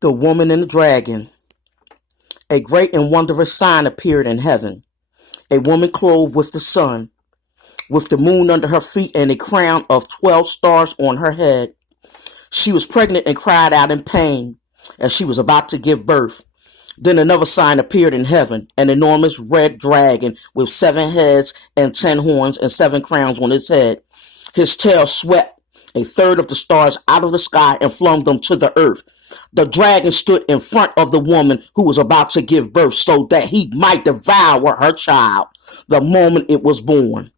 The woman and the dragon. A great and wondrous sign appeared in heaven. A woman clothed with the sun, with the moon under her feet and a crown of 12 stars on her head. She was pregnant and cried out in pain as she was about to give birth. Then another sign appeared in heaven, an enormous red dragon with 7 heads and 10 horns and 7 crowns on his head. His tail swept a third of the stars out of the sky and flung them to the earth. The dragon stood in front of the woman who was about to give birth so that he might devour her child the moment it was born.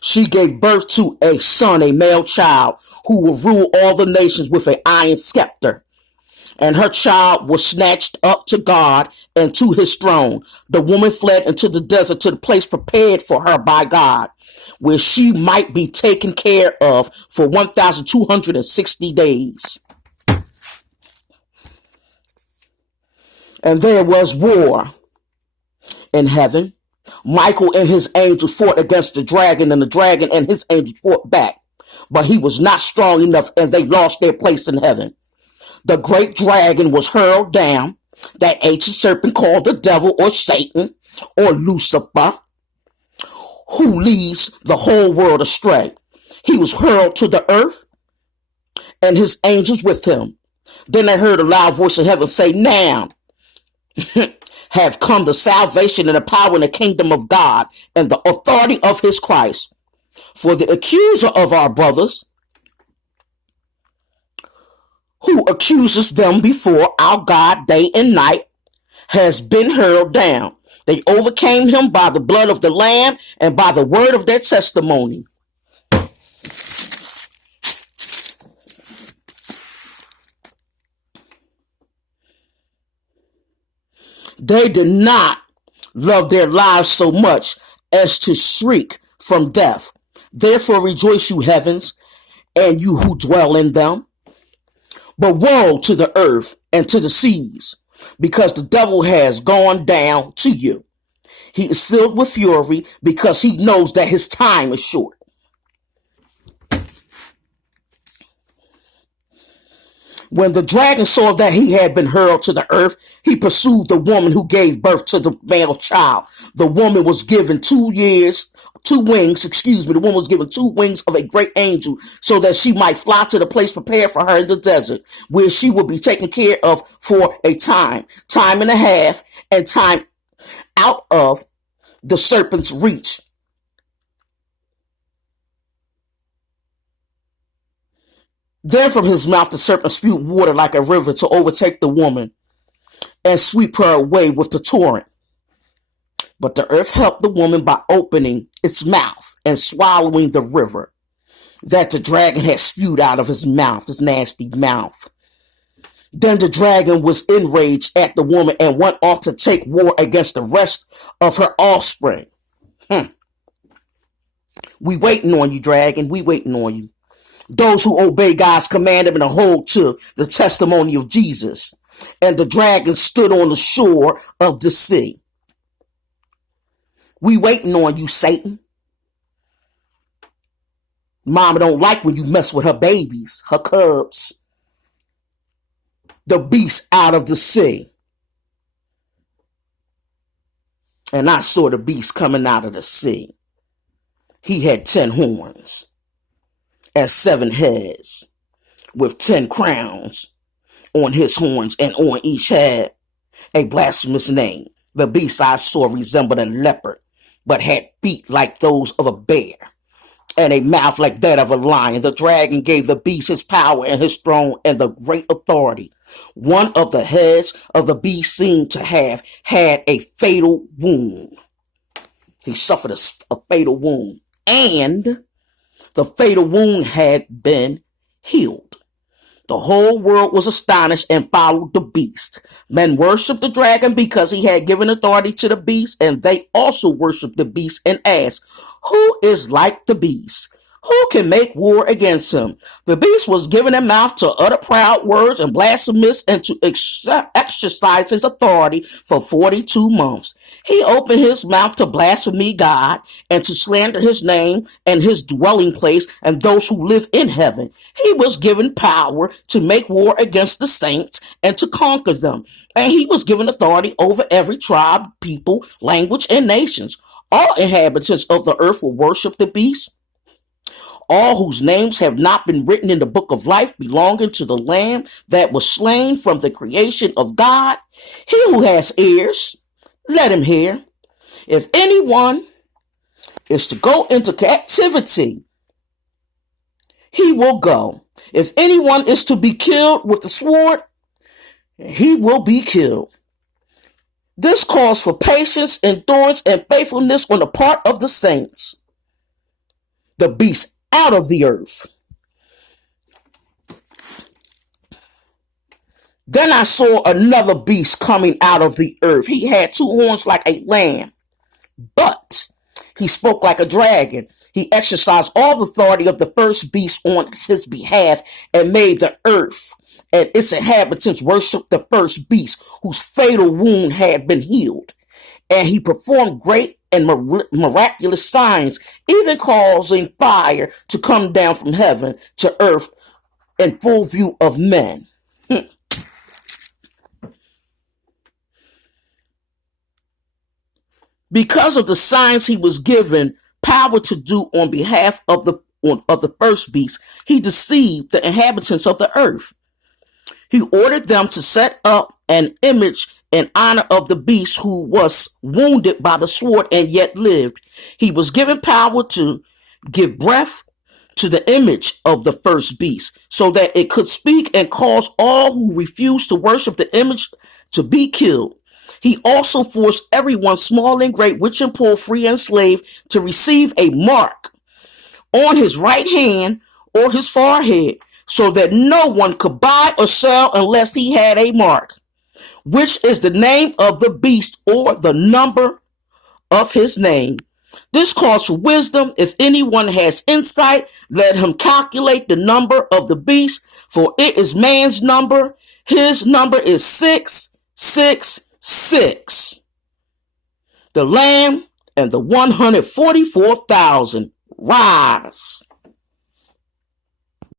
She gave birth to a son, a male child, who will rule all the nations with an iron scepter. And her child was snatched up to God and to his throne. The woman fled into the desert to the place prepared for her by God, where she might be taken care of for 1,260 days. And there was war in heaven. Michael and his angels fought against the dragon, and the dragon and his angels fought back. But he was not strong enough, and they lost their place in heaven. The great dragon was hurled down, that ancient serpent called the devil or Satan or Lucifer, who leads the whole world astray. He was hurled to the earth and his angels with him. Then I heard a loud voice in heaven say, "Now have come the salvation and the power and the kingdom of God and the authority of his Christ. For the accuser of our brothers, who accuses them before our God day and night, has been hurled down. They overcame him by the blood of the Lamb and by the word of their testimony." They did not love their lives so much as to shriek from death. Therefore rejoice, you heavens, and you who dwell in them. But woe to the earth and to the seas, because the devil has gone down to you. He is filled with fury because he knows that his time is short. When the dragon saw that he had been hurled to the earth, he pursued the woman who gave birth to the male child. The woman was given 2 wings. The woman was given 2 wings of a great angel so that she might fly to the place prepared for her in the desert, where she would be taken care of for a time and a half, and time out of the serpent's reach. Then from his mouth the serpent spewed water like a river to overtake the woman and sweep her away with the torrent. But the earth helped the woman by opening its mouth and swallowing the river that the dragon had spewed out of his mouth, his nasty mouth. Then the dragon was enraged at the woman and went off to take war against the rest of her offspring. We waiting on you, dragon. We waiting on you. Those who obey God's commandment and hold to the testimony of Jesus. And the dragon stood on the shore of the sea. We waiting on you, Satan. Mama don't like when you mess with her babies, her cubs. The beast out of the sea. And I saw the beast coming out of the sea. He had 10 horns and 7 heads, with 10 crowns on his horns, and on each head a blasphemous name. The beast I saw resembled a leopard, but had feet like those of a bear, and a mouth like that of a lion. The dragon gave the beast his power and his throne and the great authority. One of the heads of the beast seemed to have had a fatal wound. He suffered a fatal wound, and the fatal wound had been healed. The whole world was astonished and followed the beast. Men worshipped the dragon because he had given authority to the beast, and they also worshipped the beast and asked, "Who is like the beast? Who can make war against him? The beast was given a mouth to utter proud words and blasphemous and to exercise his authority for 42 months. He opened his mouth to blaspheme God and to slander his name and his dwelling place and those who live in heaven. He was given power to make war against the saints and to conquer them. And he was given authority over every tribe, people, language, and nations. All inhabitants of the earth will worship the beast, all whose names have not been written in the book of life belonging to the Lamb that was slain from the creation of God. He who has ears, let him hear. If anyone is to go into captivity, he will go. If anyone is to be killed with the sword, he will be killed. This calls for patience, endurance, and faithfulness on the part of the saints. The beast out of the earth. Then I saw another beast coming out of the earth. He had two horns like a lamb, but he spoke like a dragon. He exercised all the authority of the first beast on his behalf and made the earth and its inhabitants worship the first beast whose fatal wound had been healed. And he performed great and miraculous signs, even causing fire to come down from heaven to earth in full view of men. Because of the signs he was given power to do on behalf of the first beast, he deceived the inhabitants of the earth. He ordered them to set up an image in honor of the beast who was wounded by the sword and yet lived. He was given power to give breath to the image of the first beast so that it could speak and cause all who refused to worship the image to be killed. He also forced everyone, small and great, rich and poor, free and slave, to receive a mark on his right hand or his forehead, so that no one could buy or sell unless he had a mark, which is the name of the beast or the number of his name. This calls for wisdom. If anyone has insight, let him calculate the number of the beast, for it is man's number. His number is 666. The Lamb and the 144,000 rise.